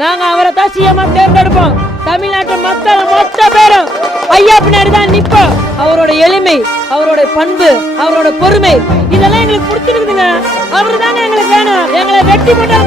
நாங்க அவரை தான் சிஎம்மா தேர்ந்தெடுப்போம். தமிழ்நாட்டு மக்கள் மொத்த பேரும் ஐயா பின்னாடி தான் நிற்போம். அவரோட எளிமை, அவரோட பண்பு, அவரோட பொறுமை இதெல்லாம் எங்களுக்கு பிடிச்சிருக்குதுங்க. அவரு தாங்க எங்களுக்கு வேணும். எங்களை வெற்றி பண்ண